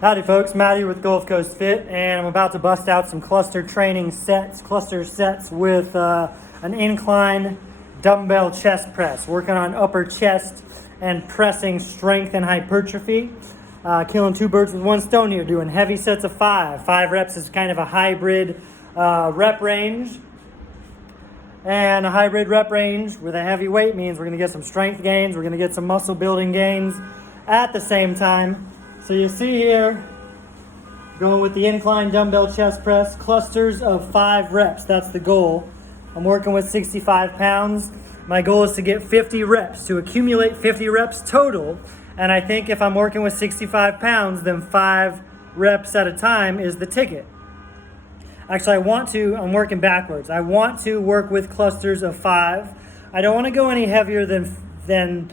Howdy folks, Matty with Gulf Coast Fit, and I'm about to bust out some cluster sets with an incline dumbbell chest press, working on upper chest and pressing strength and hypertrophy. Killing two birds with one stone here, doing heavy sets of 5. 5 reps is kind of a hybrid rep range. And a hybrid rep range with a heavy weight means we're going to get some strength gains, we're going to get some muscle building gains at the same time. So you see here, going with the incline dumbbell chest press, clusters of 5 reps. That's the goal. I'm working with 65 pounds. My goal is to get 50 reps, to accumulate 50 reps total. And I think if I'm working with 65 pounds, then 5 reps at a time is the ticket. Actually, I'm working backwards. I want to work with clusters of 5. I don't want to go any heavier than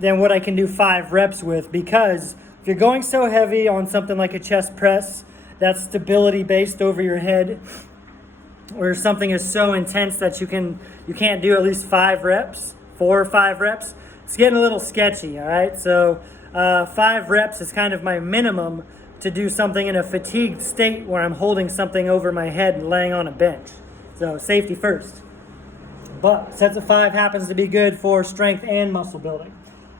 what I can do 5 reps with, because if you're going so heavy on something like a chest press, that's stability based over your head, or something is so intense that you can't do at least 5 reps, 4 or 5 reps, it's getting a little sketchy, all right? So 5 reps is kind of my minimum to do something in a fatigued state where I'm holding something over my head and laying on a bench. So safety first. But sets of 5 happens to be good for strength and muscle building.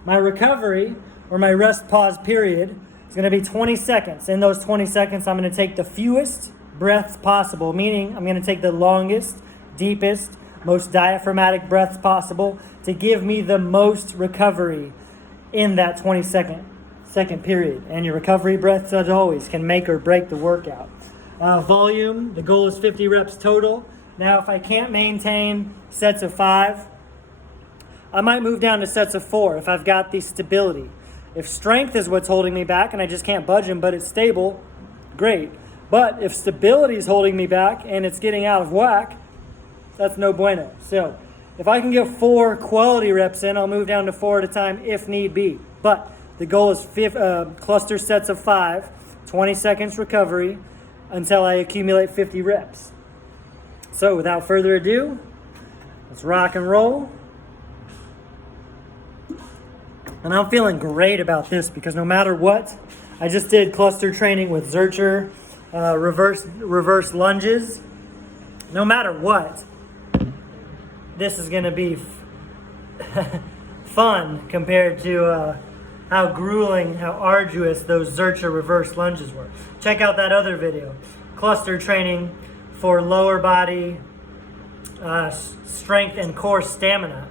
My recovery, or my rest pause period, is going to be 20 seconds. In those 20 seconds, I'm going to take the fewest breaths possible, meaning I'm going to take the longest, deepest, most diaphragmatic breaths possible to give me the most recovery in that 20-second period. And your recovery breaths, as always, can make or break the workout. Volume, the goal is 50 reps total. Now, if I can't maintain sets of 5, I might move down to sets of 4 if I've got the stability. If strength is what's holding me back and I just can't budge them, but it's stable, great. But if stability is holding me back and it's getting out of whack, that's no bueno. So if I can get 4 quality reps in, I'll move down to 4 at a time if need be. But the goal is cluster sets of 5, 20 seconds recovery until I accumulate 50 reps. So without further ado, let's rock and roll. And I'm feeling great about this because no matter what, I just did cluster training with Zercher reverse lunges. No matter what, this is going to be fun compared to how grueling, how arduous those Zercher reverse lunges were. Check out that other video, cluster training for lower body strength and core stamina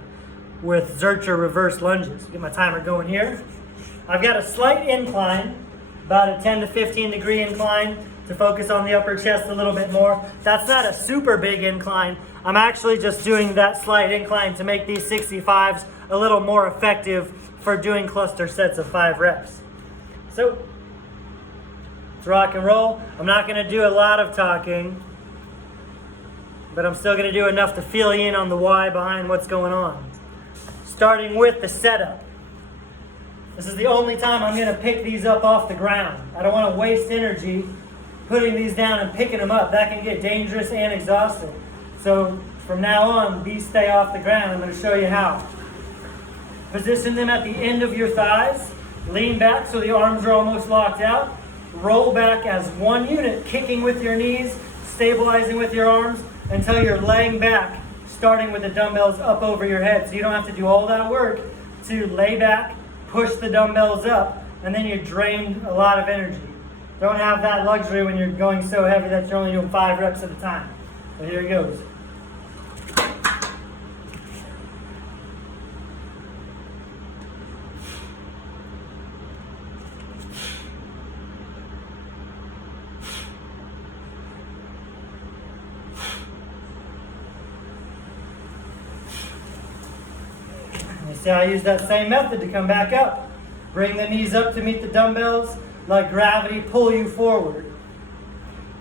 with Zercher reverse lunges. Get my timer going here. I've got a slight incline, about a 10 to 15 degree incline to focus on the upper chest a little bit more. That's not a super big incline. I'm actually just doing that slight incline to make these 65s a little more effective for doing cluster sets of 5 reps. So, let's rock and roll. I'm not gonna do a lot of talking, but I'm still gonna do enough to fill you in on the why behind what's going on. Starting with the setup. This is the only time I'm going to pick these up off the ground. I don't want to waste energy putting these down and picking them up. That can get dangerous and exhausting. So from now on, these stay off the ground. I'm going to show you how. Position them at the end of your thighs. Lean back so the arms are almost locked out. Roll back as one unit, kicking with your knees, stabilizing with your arms until you're laying back, starting with the dumbbells up over your head. So you don't have to do all that work to lay back, push the dumbbells up, and then you drain a lot of energy. Don't have that luxury when you're going so heavy that you're only doing 5 reps at a time. So here it goes. See, I use that same method to come back up. Bring the knees up to meet the dumbbells. Let gravity pull you forward.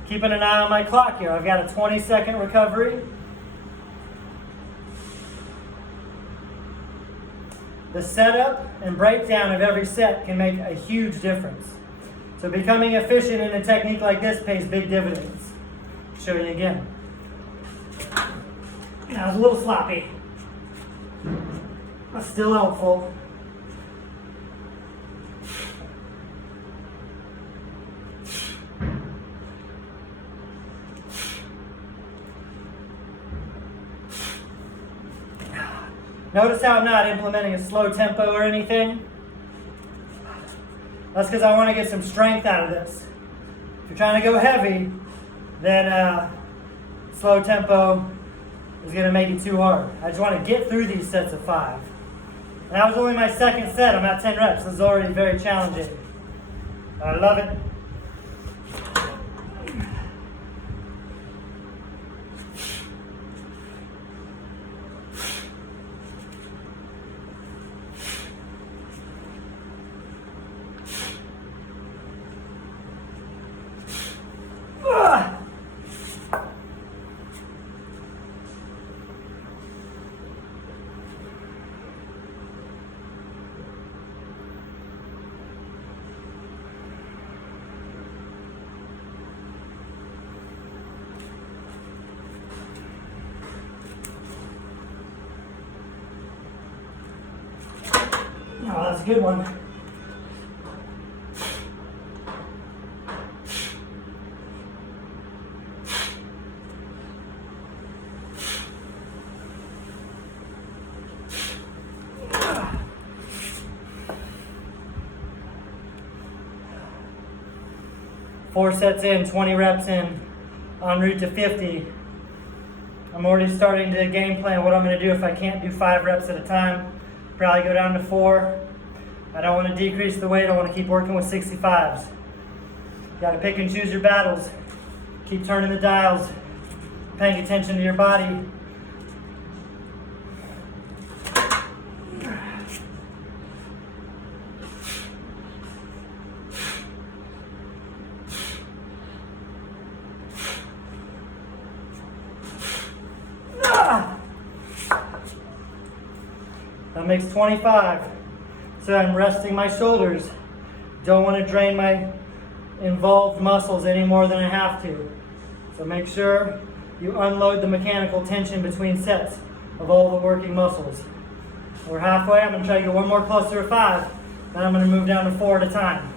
Keeping an eye on my clock here. I've got a 20-second recovery. The setup and breakdown of every set can make a huge difference. So becoming efficient in a technique like this pays big dividends. Show you again. That was a little sloppy. That's still helpful. Notice how I'm not implementing a slow tempo or anything. That's because I want to get some strength out of this. If you're trying to go heavy, then slow tempo is going to make it too hard. I just want to get through these sets of 5. And that was only my second set. I'm at 10 reps. This is already very challenging. I love it. Oh, that's a good one. Four sets in, 20 reps in, en route to 50. I'm already starting to game plan what I'm going to do if I can't do 5 reps at a time. Probably go down to 4. I don't want to decrease the weight. I want to keep working with 65s. You got to pick and choose your battles. Keep turning the dials, paying attention to your body. That makes 25. So I'm resting my shoulders. Don't want to drain my involved muscles any more than I have to. So make sure you unload the mechanical tension between sets of all the working muscles. We're halfway. I'm going to try to get one more closer to 5. Then I'm going to move down to 4 at a time.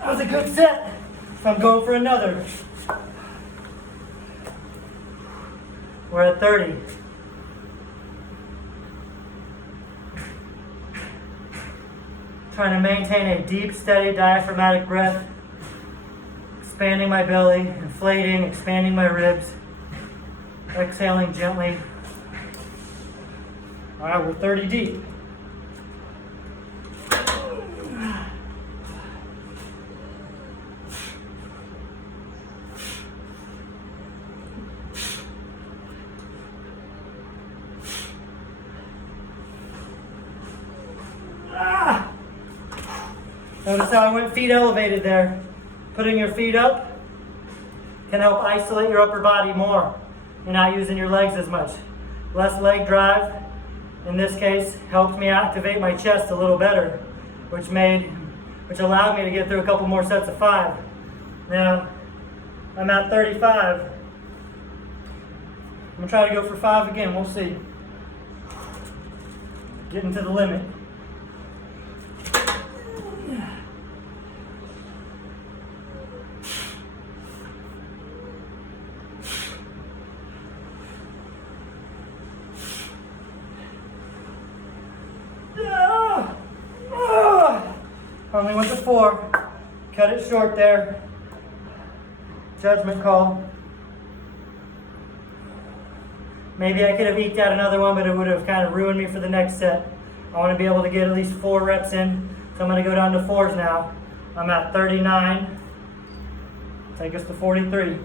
That was a good set. So I'm going for another. We're at 30. Trying to maintain a deep, steady diaphragmatic breath. Expanding my belly, inflating, expanding my ribs. Exhaling gently. All right, we're 30 deep. Notice how I went feet elevated there. Putting your feet up can help isolate your upper body more. You're not using your legs as much. Less leg drive, in this case, helped me activate my chest a little better, which allowed me to get through a couple more sets of 5. Now, I'm at 35. I'm gonna try to go for 5 again, we'll see. Getting to the limit. Only went to 4. Cut it short there. Judgment call. Maybe I could have eked out another one, but it would have kind of ruined me for the next set. I want to be able to get at least 4 reps in, so I'm going to go down to 4s now. I'm at 39. Take us to 43.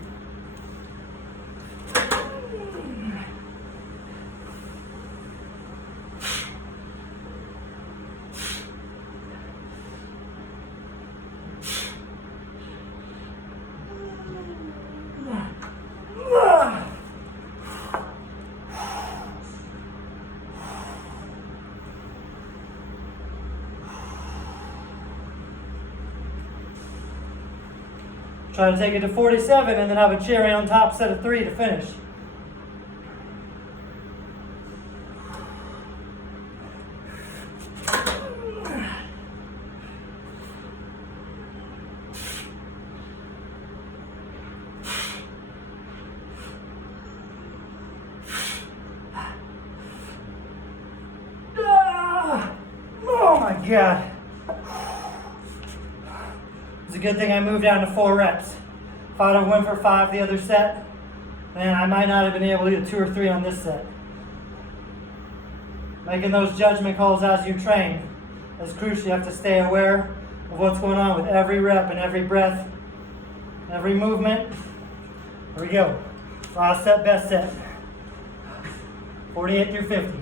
Try to take it to 47 and then have a cherry on top set of 3 to finish. God. It's a good thing I moved down to 4 reps. If I'd have went for 5 the other set, man, I might not have been able to do 2 or 3 on this set. Making those judgment calls as you train is crucial. You have to stay aware of what's going on with every rep and every breath, every movement. Here we go. Last set, best set. 48 through 50.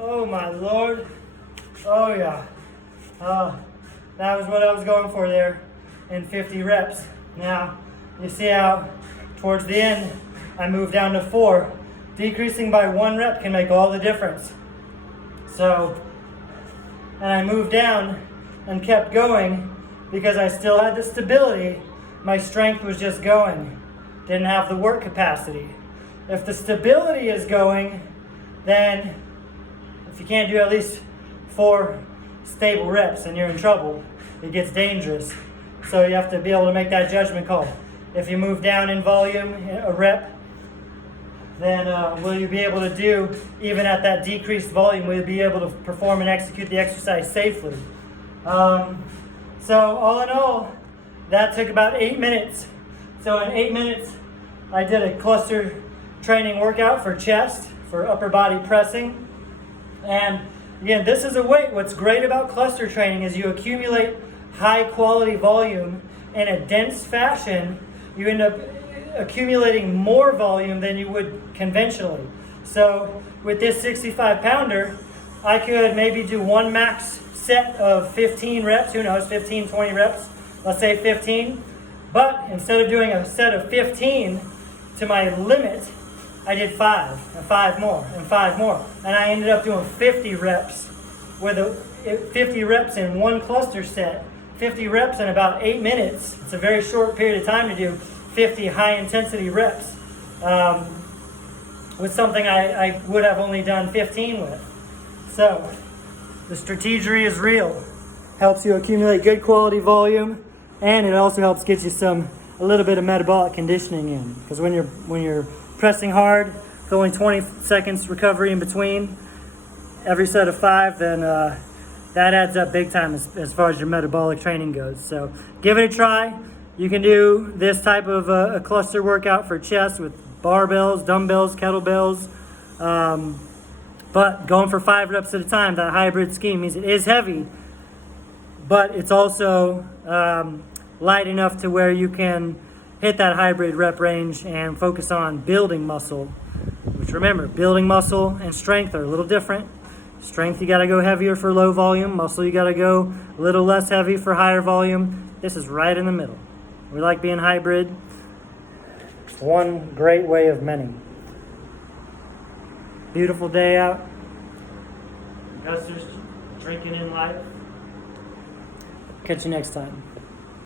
Oh my Lord. Oh yeah. That was what I was going for there in 50 reps. Now, you see how towards the end I moved down to 4. Decreasing by 1 rep can make all the difference. So, and I moved down and kept going because I still had the stability. My strength was just going. Didn't have the work capacity. If the stability is going, then if you can't do at least 4 stable reps and you're in trouble, it gets dangerous. So you have to be able to make that judgment call. If you move down in volume, a rep, then will you be able to do, even at that decreased volume, will you be able to perform and execute the exercise safely? So all in all, that took about 8 minutes. So in 8 minutes, I did a cluster training workout for chest, for upper body pressing. And again, this is a weight. What's great about cluster training is you accumulate high quality volume in a dense fashion. You end up accumulating more volume than you would conventionally. So with this 65 pounder, I could maybe do 1 max set of 15 reps, who knows, 15, 20 reps, let's say 15. But instead of doing a set of 15 to my limit, I did 5 and 5 more and 5 more. And I ended up doing 50 reps with 50 reps in 1 cluster set, 50 reps in about 8 minutes. It's a very short period of time to do 50 high intensity reps with something I would have only done 15 with. So the strategy is real. Helps you accumulate good quality volume, and it also helps get you a little bit of metabolic conditioning in. Because when you're pressing hard, with only 20 seconds recovery in between every set of 5, then that adds up big time as far as your metabolic training goes. So give it a try. You can do this type of a cluster workout for chest with barbells, dumbbells, kettlebells, but going for 5 reps at a time. That hybrid scheme means it is heavy, but it's also light enough to where you can hit that hybrid rep range and focus on building muscle. Which, remember, building muscle and strength are a little different. Strength, you got to go heavier for low volume. Muscle, you got to go a little less heavy for higher volume. This is right in the middle. We like being hybrid. It's one great way of many. Beautiful day out. Gusters drinking in life. Catch you next time.